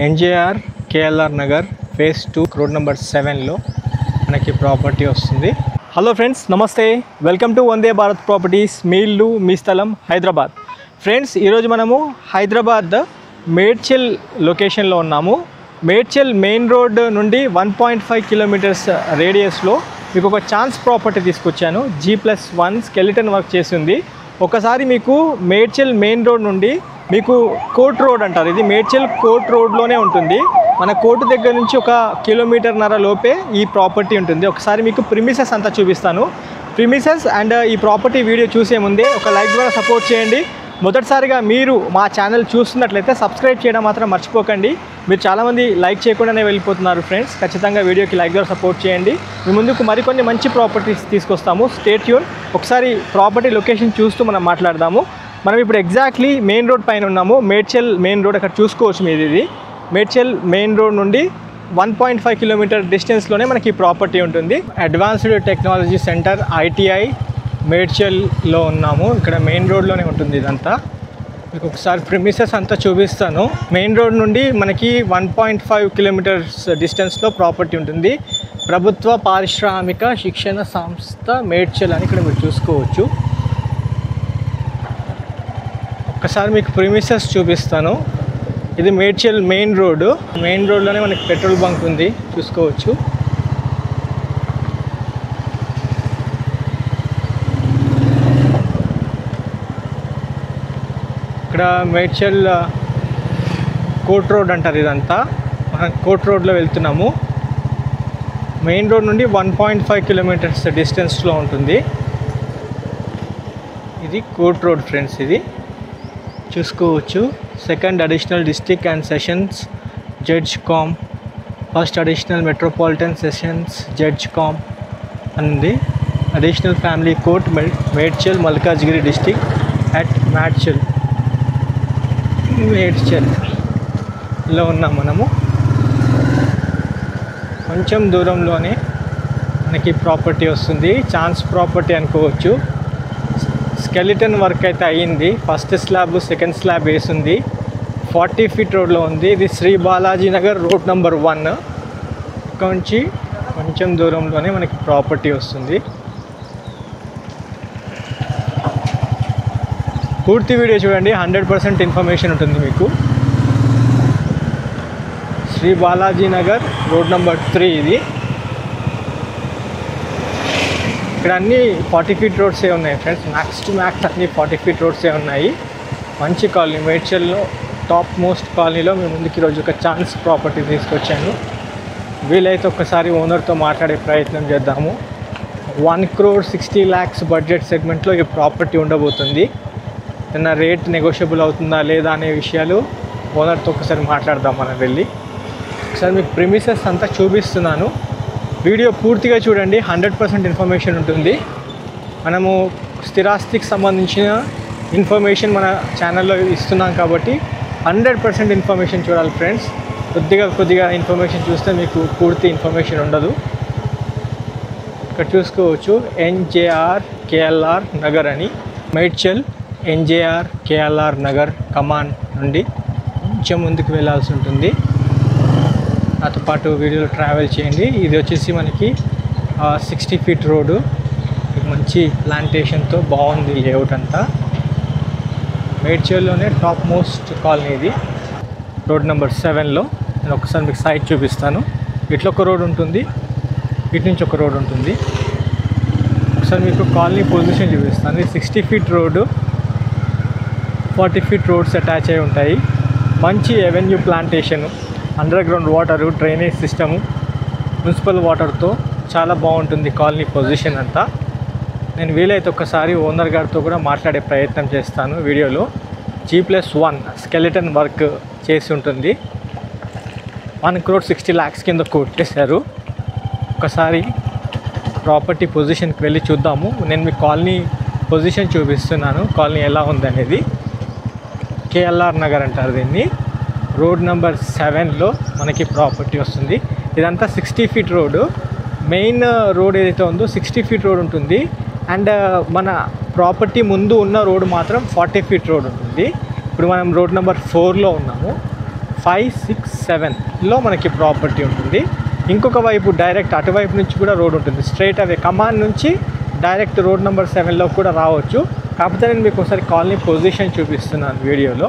ఎన్జేఆర్ KLR Nagar phase 2 road number 7లో మనకి property వస్తుంది. హలో ఫ్రెండ్స్, నమస్తే. Welcome to Vande Bharat properties. మీ ఇల్లు మీ స్థలం హైదరాబాద్. ఫ్రెండ్స్, ఈరోజు మనము హైదరాబాద్ మేడ్చల్ లొకేషన్లో ఉన్నాము. మేడ్చల్ మెయిన్ రోడ్ నుండి 1.5 కిలోమీటర్స్ రేడియస్లో మీకు ఒక ఛాన్స్ ప్రాపర్టీ తీసుకొచ్చాను. G+1 స్కెలిటన్ వర్క్ చేసింది. ఒకసారి మీకు మేడ్చల్ మెయిన్ రోడ్ నుండి మీకు కోర్ట్ రోడ్ అంటారు, ఇది మేడ్చల్ కోర్ట్ రోడ్లోనే ఉంటుంది. మన కోర్టు దగ్గర నుంచి 1.5 కిలోమీటర్న్నర లోపే ఈ ప్రాపర్టీ ఉంటుంది. ఒకసారి మీకు ప్రిమిసెస్ అంతా చూపిస్తాను. ప్రిమిసెస్ అండ్ ఈ ప్రాపర్టీ వీడియో చూసే ముందే ఒక లైక్ ద్వారా సపోర్ట్ చేయండి. మొదటిసారిగా మీరు మా ఛానల్ చూస్తున్నట్లయితే సబ్స్క్రైబ్ చేయడం మాత్రం మర్చిపోకండి. మీరు చాలామంది లైక్ చేయకుండానే వెళ్ళిపోతున్నారు ఫ్రెండ్స్. ఖచ్చితంగా వీడియోకి లైక్ ద్వారా సపోర్ట్ చేయండి. మీ ముందుకు మరికొన్ని మంచి ప్రాపర్టీస్ తీసుకొస్తాము. Stay tune. ఒకసారి ప్రాపర్టీ లొకేషన్ చూస్తూ మనం మాట్లాడదాము. మనం ఇప్పుడు ఎగ్జాక్ట్లీ మెయిన్ రోడ్ పైన ఉన్నాము. మేడ్చల్ మెయిన్ రోడ్ అక్కడ చూసుకోవచ్చు మీరు. ఇది మేడ్చల్ మెయిన్ రోడ్ నుండి 1.5 కిలోమీటర్ డిస్టెన్స్లోనే మనకి ఈ ప్రాపర్టీ ఉంటుంది. అడ్వాన్స్డ్ టెక్నాలజీ సెంటర్ ITI మేడ్చల్లో ఉన్నాము. ఇక్కడ మెయిన్ రోడ్లోనే ఉంటుంది ఇదంతా. మీకు ఒకసారి ప్రిమిసెస్ అంతా చూపిస్తాను. మెయిన్ రోడ్ నుండి మనకి 1.5 కిలోమీటర్స్ డిస్టెన్స్లో ప్రాపర్టీ ఉంటుంది. ప్రభుత్వ పారిశ్రామిక శిక్షణ సంస్థ మేడ్చల్ అని ఇక్కడ మీరు చూసుకోవచ్చు. ఒక్కసారి మీకు ప్రిమిసెస్ చూపిస్తాను. ఇది మేడ్చల్ మెయిన్ రోడ్. మెయిన్ రోడ్లోనే మనకి పెట్రోల్ బంక్ ఉంది, చూసుకోవచ్చు. ఇక్కడ మేడ్చల్ కోర్ట్ రోడ్ అంటారు ఇదంతా. మనం కోర్ట్ రోడ్లో వెళ్తున్నాము. మెయిన్ రోడ్ నుండి 1.5 కిలోమీటర్స్ డిస్టెన్స్లో ఉంటుంది. ఇది కోర్ట్ రోడ్ ఫ్రెండ్స్. ఇది చూసుకోవచ్చు. Second additional district and sessions judge cum, first additional metropolitan sessions judge cum అంది. Additional family court Medchal Malkajgiri district at మేడ్చల్లో ఉన్నాం మనము. కొంచెం దూరంలోనే మనకి ప్రాపర్టీ వస్తుంది. ఛాన్స్ ప్రాపర్టీ అనుకోవచ్చు. స్కెలిటన్ వర్క్ అయితే అయ్యింది. ఫస్ట్ స్లాబ్ సెకండ్ స్లాబ్ వేసింది. 40 ఫీట్ రోడ్లో ఉంది. ఇది శ్రీ బాలాజీ నగర్ రోడ్ నెంబర్ 1. ఇక్కడ నుంచి కొంచెం దూరంలోనే మనకి ప్రాపర్టీ వస్తుంది. పూర్తి వీడియో చూడండి, 100% ఇన్ఫర్మేషన్ ఉంటుంది మీకు. శ్రీ బాలాజీ నగర్ రోడ్ నెంబర్ 3 ఇది. ఇక్కడ అన్నీ 40 ఫీట్ రోడ్సే ఉన్నాయి ఫ్రెండ్స్. మ్యాక్స్ టు మ్యాక్స్ అన్నీ 40 ఫీట్ రోడ్సే ఉన్నాయి. మంచి కాలనీ, మేడ్చల్లో టాప్ మోస్ట్ కాలనీలో మేము ముందుకు ఈరోజు ఒక ఛాన్స్ ప్రాపర్టీ తీసుకొచ్చాను. వీలైతే ఒక్కసారి ఓనర్తో మాట్లాడే ప్రయత్నం చేద్దాము. 1,60,00,000 బడ్జెట్ సెగ్మెంట్లో ఈ ప్రాపర్టీ ఉండబోతుంది. ఏదైనా రేట్ నెగోషియబుల్ అవుతుందా లేదా అనే విషయాలు ఓనర్తో ఒకసారి మాట్లాడదాం మనం వెళ్ళి. ఒకసారి మీకు ప్రిమిసెస్ అంతా చూపిస్తున్నాను. వీడియో పూర్తిగా చూడండి, 100% ఇన్ఫర్మేషన్ ఉంటుంది. మనము స్థిరాస్తికి సంబంధించిన ఇన్ఫర్మేషన్ మన ఛానల్లో ఇస్తున్నాం కాబట్టి 100% ఇన్ఫర్మేషన్ చూడాలి ఫ్రెండ్స్. కొద్దిగా ఇన్ఫర్మేషన్ చూస్తే మీకు పూర్తి ఇన్ఫర్మేషన్ ఉండదు. ఇక్కడ చూసుకోవచ్చు NJR KLR నగర్ అని. Medchal NJR KLR Nagar command నుండి కొంచెం ముందుకు వెళ్ళాల్సి ఉంటుంది. నాతో పాటు వీడియోలో ట్రావెల్ చేయండి. ఇది వచ్చేసి మనకి 60 ఫీట్ రోడ్డు. మంచి ప్లాంటేషన్తో బాగుంది లేఅవుట్ అంతా. మేడ్చల్లోనే టాప్ మోస్ట్ కాలనీ ఇది. రోడ్ నెంబర్ 7లో నేను ఒకసారి మీకు సైడ్ చూపిస్తాను. ఇట్లా ఒక రోడ్ ఉంటుంది, ఇటు నుంచి ఒక రోడ్ ఉంటుంది. ఒకసారి మీకు కాలనీ పొజిషన్ చూపిస్తాను. ఇది 60 feet road, 40 feet roads attach అయి ఉంటాయి. మంచి avenue plantation, under ground water, drainage system, municipal వాటర్తో చాలా బాగుంటుంది కాలనీ పొజిషన్ అంతా. నేను వీలైతే ఒక్కసారి ఓనర్ గారితో కూడా మాట్లాడే ప్రయత్నం చేస్తాను వీడియోలో. G+1 స్కెలిటన్ వర్క్ చేసి ఉంటుంది. 1,60,00,000 కింద కొట్టేశారు. ఒకసారి ప్రాపర్టీ పొజిషన్కి వెళ్ళి చూద్దాము. నేను మీకు కాలనీ పొజిషన్ చూపిస్తున్నాను, కాలనీ ఎలా ఉంది అనేది. KLR నగర్ అంటారు దీన్ని. రోడ్ నెంబర్ 7లో మనకి ప్రాపర్టీ వస్తుంది. ఇదంతా 60 ఫీట్ రోడ్డు. మెయిన్ రోడ్ ఏదైతే ఉందో 60 ఫీట్ రోడ్ ఉంటుంది. అండ్ మన ప్రాపర్టీ ముందు ఉన్న రోడ్ మాత్రం 40 ఫీట్ రోడ్ ఉంటుంది. ఇప్పుడు మనం రోడ్ నెంబర్ 4లో ఉన్నాము. 567లో మనకి ప్రాపర్టీ ఉంటుంది. ఇంకొక వైపు డైరెక్ట్ అటువైపు నుంచి కూడా రోడ్ ఉంటుంది. స్ట్రైట్ అవే కమాన్ నుంచి డైరెక్ట్ రోడ్ నెంబర్ 7లో కూడా రావచ్చు. కాకపోతే నేను మీకు ఒకసారి కాలనీ పొజిషన్ చూపిస్తున్నాను వీడియోలో.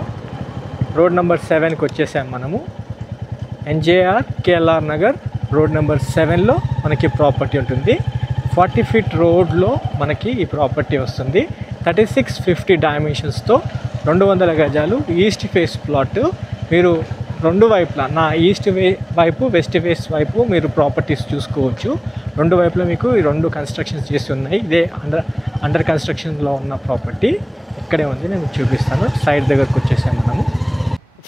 రోడ్ నెంబర్ 7కి వచ్చేసాం మనము. ఎన్జేఆర్ కేఎల్ఆర్ నగర్ రోడ్ నెంబర్ 7లో మనకి ప్రాపర్టీ ఉంటుంది. 40 ఫీట్ రోడ్లో మనకి ఈ ప్రాపర్టీ వస్తుంది. 3650 డైమెన్షన్స్తో 200 గజాలు ఈస్ట్ ఫేస్ ప్లాట్. మీరు రెండు వైపులా నా ఈస్ట్ వైపు వెస్ట్ ఫేస్ వైపు మీరు ప్రాపర్టీస్ చూసుకోవచ్చు. రెండు వైపులా మీకు ఈ రెండు కన్స్ట్రక్షన్స్ చేసి ఉన్నాయి. ఇదే అండర్ కన్స్ట్రక్షన్లో ఉన్న ప్రాపర్టీ ఇక్కడే ఉంది. నేను చూపిస్తాను. సైడ్ దగ్గరకు వచ్చేసాము మనము.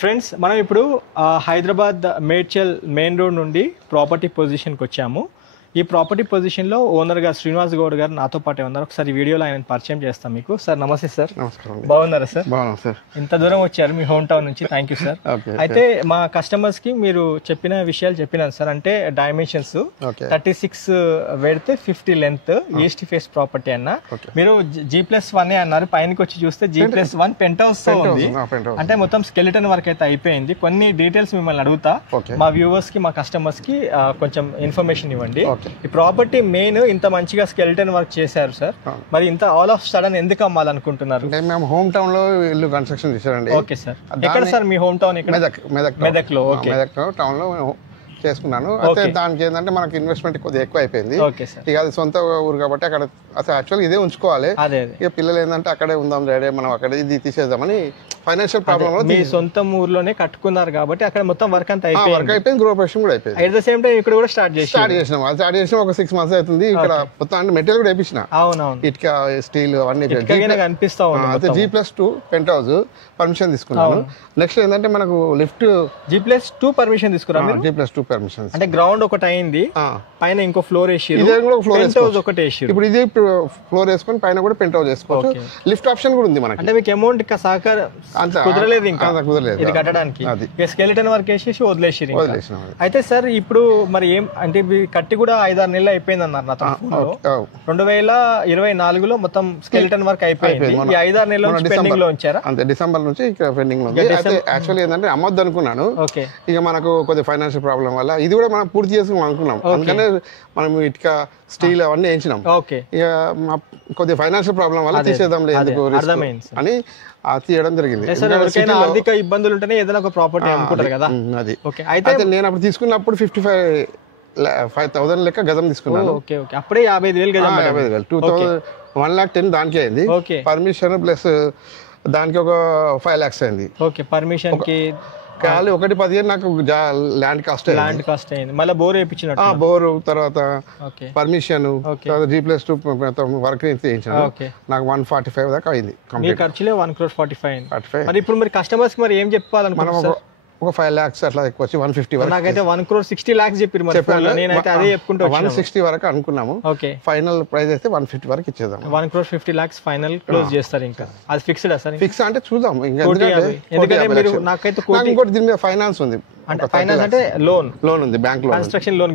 ఫ్రెండ్స్, మనం ఇప్పుడు హైదరాబాద్ మేడ్చల్ మెయిన్ రోడ్ నుండి ప్రాపర్టీ పొజిషన్కి వచ్చాము. ఈ ప్రాపర్టీ పొజిషన్లో ఓనర్ గారు శ్రీనివాస్ గౌడ్ గారు నాతో పాటే ఉన్నారు. ఒకసారి వీడియోలో ఆయన పరిచయం చేస్తాం మీకు. సార్ నమస్తే సార్. నమస్కారం. బాగున్నారా సార్? బాగున్నాం సార్. ఇంత దూరం వచ్చారు మీ హోమ్ టౌన్ నుంచి. Thank you sir. అయితే మా కస్టమర్స్కి మీరు చెప్పిన విషయాలు చెప్పినాను సార్. అంటే dimensions 36 width 50 length east face property అన్న. మీరు G+1 అన్నారు. పైనకి వచ్చి చూస్తే G+1 పెంట్ హౌస్ ఉంది. అంటే మొత్తం స్కెలిటన్ వర్క్ అయితే అయిపోయింది. కొన్ని డీటెయిల్స్ మిమ్మల్ని అడుగుతా. మా వ్యూవర్స్ కి మా కస్టమర్స్ కి కొంచెం ఇన్ఫర్మేషన్ ఇవ్వండి. ఈ ప్రాపర్టీ మెయిన్ ఇంత మంచిగా స్కెలిటన్ వర్క్ చేశారు సార్. మరి ఇంత ఆల్ ఆఫ్ సడన్ ఎందుకు అమ్మాలనుకుంటున్నారు? మేము హోమ్ టౌన్ లో ఇల్లు కన్స్ట్రక్షన్ చేశారండి. Okay sir. ఎక్కడ సార్ మీ హోమ్ టౌన్? మెదక్ లో. ఓకే, మెదక్ టౌన్ లో చేసుకున్నాను. అయితే దానికి ఏంటంటే మనకి ఇన్వెస్ట్మెంట్ కొద్దిగా ఎక్కువ అయిపోయింది. ఇక అది సొంత ఊరు కాబట్టి అక్కడ అసలు యాక్చువల్గా ఇదే ఉంచుకోవాలి. ఇక పిల్లలు ఏంటంటే అక్కడే ఉందాం డాడీ, మనం అక్కడ ఇది తీసేద్దామని ఫైనాన్షియల్ ప్రాబ్లం. మీ సొంత ఊర్లోనే కట్టుకున్నారు కాబట్టి అక్కడ మొత్తం వర్క్ అంతా అయిపోయింది. గృహప్రవేశం కూడా అయిపోయింది. అట్ ద సేమ్ టైం ఇక్కడ కూడా స్టార్ట్ చేసినాం. ఒక 6 months అవుతుంది. ఇక్కడ మొత్తం అంటే మెటీరియల్ కూడా వేయించిన. అవునవును. ఇటుక, స్టీల్ అవన్నీ కనిపిస్తా ఉంది. G+2 పెంట్ హౌస్ పర్మిషన్ తీసుకున్నాను. నెక్స్ట్ ఏంటంటే మనకు లిఫ్ట్ G+2 పర్మిషన్ తీసుకున్నాను. G+2 పర్మిషన్ అంటే గ్రౌండ్ ఒకటి అయింది, పైన ఇంకో ఫ్లోర్ వేసి ఒకటి వేసి ఇప్పుడు ఇది ఫ్లోర్ వేసుకొని పైన కూడా పెంట్ హౌస్ చేసుకోవచ్చు. లిఫ్ట్ ఆప్షన్ కూడా ఉంది మనకి. అంటే మీకు అమౌంట్ సహకారం కుదరలేదు ఇంకా కుదరలేదు ఇది కట్టడానికి. స్కెలిటన్ వర్క్ వేసేసి వదిలేసి. అయితే సార్ ఇప్పుడు మరి ఏం అంటే కట్టి కూడా 5-6 నెలలు అయిపోయింది అన్నారు నా తరఫున. 2024లో మొత్తం స్కెలిటన్ వర్క్ అయిపోయింది. ఈ 5-6 నెలల నుంచి పెండింగ్ లో ఉంచారా? అంతే, డిసెంబర్ నుంచి ఇక్కడ పెండింగ్ లో ఉంది. అయితే యాక్చువల్లీ ఏంటంటే అమ్మొద్దు అనుకున్నాను. ఇక మనకు కొద్దిగా ఫైనాన్షియల్ ప్రాబ్లం వల్ల ఇది కూడా మనం పూర్తి చేసుకున్నాం అనుకున్నాం. అందుకనే మనం ఇటుక, స్టీల్ అవన్నీ వేయించినాం. ఇక కొద్దిగా ఫైనాన్షియల్ ప్రాబ్లం వల్ల తీసేద్దాం లేదు అని తీయడం జరిగింది. ఆర్థిక ఇబ్బందులు ఉంటేనే ఏదైనా ఒక ప్రాపర్టీ అమ్ముకుంటారు కదా. అది అయితే నేను అప్పుడు తీసుకున్నప్పుడు 55,000 లెక్క గజం తీసుకున్నాను. అప్పుడే 55,000 గజం. 55,000 1,10,000 దానికి అయింది. పర్మిషన్ ప్లస్ దానికి ఒక 5 lakhs అయింది. పర్మిషన్ కి ఖాళీ 1,15 నాకు ల్యాండ్ కాస్ట్ అయింది. మళ్ళీ బోర్ వేయించినట్టు. బోరు తర్వాత పర్మిషన్ G+2 వర్క్ చేయించాను. నాకు 145 దాకా అయింది. ఖర్చులే 1,45,00,000. మరి ఇప్పుడు మరి కస్టమర్స్ మరి ఏం చెప్పాలనుకుంటున్నారు? ఒక 5 lakhs అట్లా ఎక్కువ వచ్చి 150 వరకు. నాకైతే 1,60,00,000 చెప్పారు. నేనైతే అదే చెప్పుకుంటా 160 వరకు అనుకున్నాము. ఫైనల్ ప్రైస్ అయితే 150 వరకు ఇచ్చేద్దాం. 1,50,00,000 ఫైనల్ క్లోజ్ చేస్తారు. ఇంకా అది ఫిక్స్డ్ సార్? ఫిక్స్ అంటే చూద్దాం. ఎందుకంటే మీరు నాకైతే ఇంకోటి దీని మీద ఫైనాన్స్ ఉంది. ఫైనాన్స్ అంటే లోన్ ఉంది, బ్యాంక్ లోన్. కన్స్ట్రక్షన్ లోన్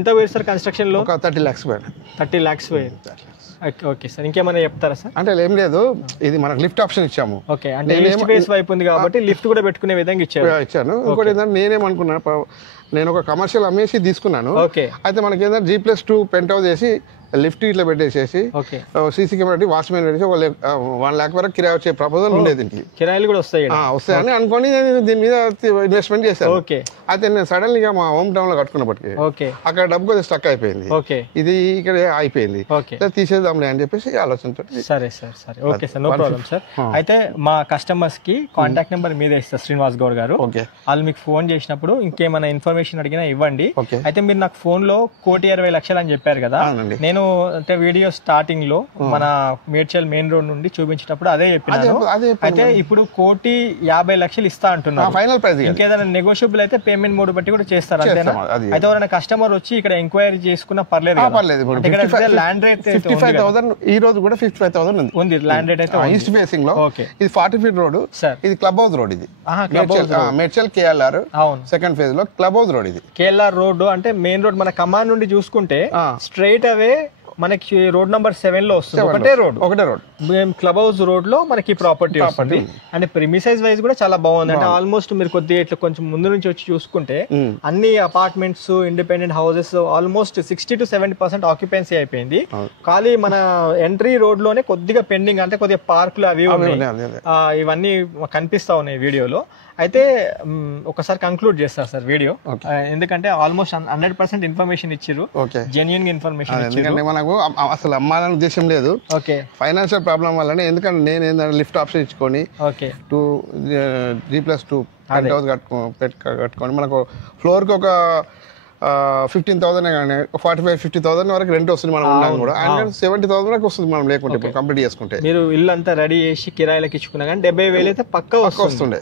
ఎంత పోయి సార్? కన్స్ట్రక్షన్ లోన్ 30 lakhs పోయాడు. 30 lakhs పోయాడు. ఓకే సార్, ఇంకేమైనా చెప్తారా సార్? అంటే ఏం లేదు, ఇది మనకు లిఫ్ట్ ఆప్షన్ ఇచ్చాము. ఓకే, అంటే ఈస్ట్ ఫేస్ వైపు ఉంది కాబట్టి లిఫ్ట్ కూడా పెట్టుకునే విధంగా ఇచ్చాను. ఇంకోటి ఏంటంటే నేనేమనుకున్నాను, నేను ఒక కమర్షియల్ అమ్మేసి తీసుకున్నాను. అయితే మనకి ఏంటంటే G+2 పెంట్ హౌస్ చేసి లిఫ్ట్ ఇట్లా పెట్టేసేసి సీసీ కెమెరా పెట్టి వాచ్మెన్ పెట్టేసి 1 lakh వరకు కిరాయి వచ్చే ప్రపోజల్ ఉండే. దీనికి కిరాయిలు కూడా వస్తాయని అనుకోని నేను దీని మీద ఇన్వెస్ట్మెంట్ చేశాను. అయితే నేను సడన్ గా మా హోమ్ టౌన్ లో కట్టుకున్నప్పటికీ అక్కడ డబ్బు కొద్దిగా స్టక్ అయిపోయింది. ఇది ఇక్కడ అయిపోయింది, తీసేద్దాంలే అని చెప్పేసి ఆలోచనతో. సరే సార్, సరే, okay sir, no problem sir. అయితే మా కస్టమర్స్ కి కాంటాక్ట్ నెంబర్ మీద ఇస్తారు శ్రీనివాస్ గౌడ్ గారు. వాళ్ళు మీకు ఫోన్ చేసినప్పుడు ఇంకేమైనా ఇన్ఫర్మేషన్ అడిగినా ఇవ్వండి. అయితే మీరు నాకు ఫోన్ లో 1,20,00,000 అని చెప్పారు కదా. నేను అంటే వీడియో స్టార్టింగ్ లో మన మేడ్చల్ మెయిన్ రోడ్ నుండి చూపించేటప్పుడు అదే చెప్పినాను. అయితే ఇప్పుడు 1,50,00,000 ఇస్తా అంటున్నారు. ఫైనల్ ప్రైస్ ఇంకేదైనా నెగోషియబుల్ అయితే పేమెంట్ మోడ్ బట్టి కూడా చేస్తారు అంతేనా? అయితే ఎవరైనా కస్టమర్ వచ్చి ఇక్కడ ఎంక్వైరీ చేసుకున్నా పర్లేదు. ల్యాండ్ రేట్ 55,000 ఈ రోజు కూడా 55,000 ఉంది. ల్యాండ్ రేట్ అయితే ఈస్ట్ ఫేసింగ్ లో. ఇది 40 feet రోడ్. ఇది క్లబ్ హౌస్ రోడ్. ఇది మేడ్చల్ KLR సెకండ్ ఫేజ్ లో క్లబ్ హౌస్ రోడ్. ఇది KLR రోడ్ అంటే మెయిన్ రోడ్ మన కమాన్ నుండి చూసుకుంటే స్ట్రైట్ అవే మనకి రోడ్ నంబర్ 7 లో వస్తుంది. ఒకటే రోడ్ మేము క్లబ్ హౌస్ రోడ్ లో మనకి ప్రాపర్టీ వస్తుంది. అంటే ప్రిమిసైజ్ వైజ్ కూడా చాలా బాగుంది. అంటే ఆల్మోస్ట్ మీరు కొద్దిగా ఇట్లా కొంచెం ముందు నుంచి వచ్చి చూసుకుంటే అన్ని apartments, independent houses almost 60 to 70% occupancy అయిపోయింది. ఖాళీ మన ఎంట్రీ రోడ్ లోనే కొద్దిగా పెండింగ్, అంటే కొద్దిగా పార్కులు అవి ఇవన్నీ కనిపిస్తా ఉన్నాయి వీడియోలో. అయితే ఒకసారి కంక్లూడ్ చేస్తారు సార్ వీడియో, ఎందుకంటే ఆల్మోస్ట్ 100% ఇన్ఫర్మేషన్ ఇచ్చారు, జెన్యూన్ ఇన్ఫర్మేషన్ ఇచ్చారు. మనకు అసలు అమ్మాలనే ఉద్దేశం లేదు, ఫైనాన్షియల్ ప్రాబ్లం వల్లనే. ఎందుకంటే నేను ఏంటంటే లిఫ్ట్ ఆప్షన్ ఇచ్చుకొని 3+2 పెంట్ హౌస్ కట్టుకొని మనకు ఫ్లోర్ కి ఒక 15,000 కానీ 45-50,000 వరకు రెంట్ వస్తుంది మనం ఉన్నాం కూడా. అండ్ 70,000 వరకు వస్తుంది మనం లేకుంటే ఇప్పుడు కంప్లీట్ చేసుకుంటే. మీరు ఇల్లు అంతా రెడీ చేసి కిరాయిలకు ఇచ్చుకున్నా కానీ 70,000 అయితే పక్కా వస్తుండే.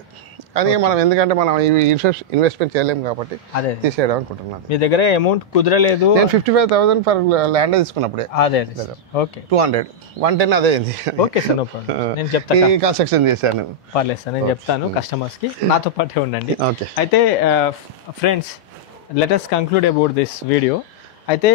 కానీ మనం ఎందుకంటే మనం ఇన్వెస్ట్మెంట్ చేయలేము కాబట్టి తీసేయడం అనుకుంటున్నాను. మీ దగ్గర అమౌంట్ కుదరలేదు. నేను 55,000 ఫర్ ల్యాండ్ తీసుకున్నప్పుడే. అదే ఓకే, 200 110 అదే అయింది. Okay sir, no problem. నేను చెప్తాను, కన్స్ట్రక్షన్ చేశాను. పర్లేదు సార్, నేను చెప్తాను కస్టమర్స్ కి, నాతో పాటే ఉండండి. అయితే friends, let us conclude about this video. అయితే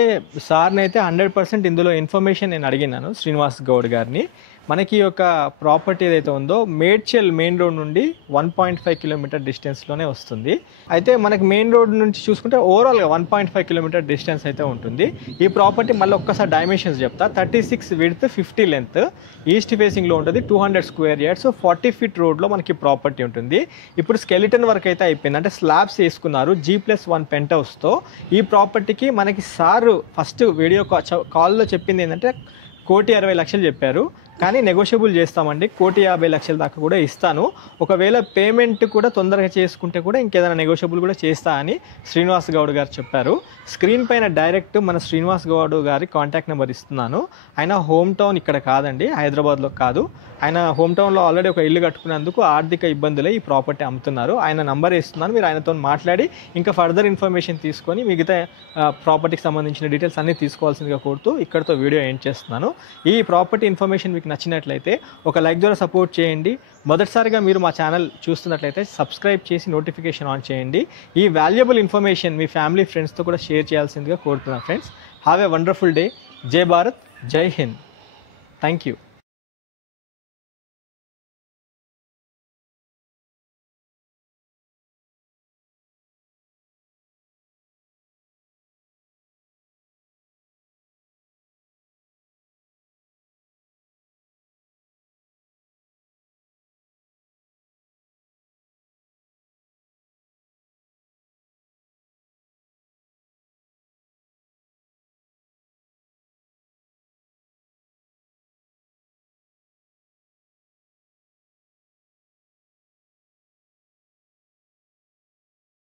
సార్ని అయితే 100% ఇందులో ఇన్ఫర్మేషన్ నేను అడిగినాను శ్రీనివాస్ గౌడ్ గారిని. మనకి ఒక ప్రాపర్టీ ఏదైతే ఉందో మేడ్చల్ మెయిన్ రోడ్ నుండి 1.5 కిలోమీటర్ డిస్టెన్స్లోనే వస్తుంది. అయితే మనకి మెయిన్ రోడ్ నుంచి చూసుకుంటే ఓవరాల్గా 1.5 కిలోమీటర్ డిస్టెన్స్ అయితే ఉంటుంది. ఈ ప్రాపర్టీ మళ్ళీ ఒక్కసారి డైమెన్షన్స్ చెప్తా. 36 విడ్త్, 50 లెంత్, ఈస్ట్ ఫేసింగ్లో ఉంటుంది, 200 స్క్వేర్ యార్డ్స్, 40 ఫీట్ రోడ్లో మనకి ప్రాపర్టీ ఉంటుంది. ఇప్పుడు స్కెలిటన్ వర్క్ అయితే అయిపోయింది, అంటే స్లాబ్స్ వేసుకున్నారు G+1 పెంట్ హౌస్తో. ఈ ప్రాపర్టీకి మనకి సార్ ఫస్ట్ వీడియో కాల్లో చెప్పింది ఏంటంటే 1,60,00,000 చెప్పారు, కానీ నెగోషియబుల్ చేస్తామండి, 1,50,00,000 దాకా కూడా ఇస్తాను. ఒకవేళ పేమెంట్ కూడా తొందరగా చేసుకుంటే కూడా ఇంకేదైనా నెగోషియబుల్ కూడా చేస్తా అని శ్రీనివాస్ గౌడ్ గారు చెప్పారు. స్క్రీన్ పైన డైరెక్ట్ మన శ్రీనివాస్ గౌడ్ గారి కాంటాక్ట్ నెంబర్ ఇస్తున్నాను. ఆయన హోమ్ టౌన్ ఇక్కడ కాదండి, హైదరాబాద్లో కాదు. ఆయన హోమ్ టౌన్లో ఆల్రెడీ ఒక ఇల్లు కట్టుకున్నందుకు ఆర్థిక ఇబ్బందులే ఈ ప్రాపర్టీ అమ్ముతున్నారు. ఆయన నంబర్ ఇస్తున్నాను, మీరు ఆయనతో మాట్లాడి ఇంకా ఫర్దర్ ఇన్ఫర్మేషన్ తీసుకొని మిగతా ప్రాపర్టీకి సంబంధించిన డీటెయిల్స్ అన్నీ తీసుకోవాల్సిందిగా కోరుతూ ఇక్కడితో వీడియో ఎండ్ చేస్తున్నాను. ఈ ప్రాపర్టీ ఇన్ఫర్మేషన్ మీకు నచ్చినట్లయితే ఒక లైక్ ద్వారా సపోర్ట్ చేయండి. మొదటిసారిగా మీరు మా ఛానల్ చూస్తున్నట్లయితే సబ్స్క్రైబ్ చేసి నోటిఫికేషన్ ఆన్ చేయండి. ఈ వాల్యుబుల్ ఇన్ఫర్మేషన్ మీ ఫ్యామిలీ ఫ్రెండ్స్తో కూడా షేర్ చేయాల్సిందిగా కోరుతున్నాను. Friends, have a wonderful day. జై భారత్, జై హింద్. Thank you.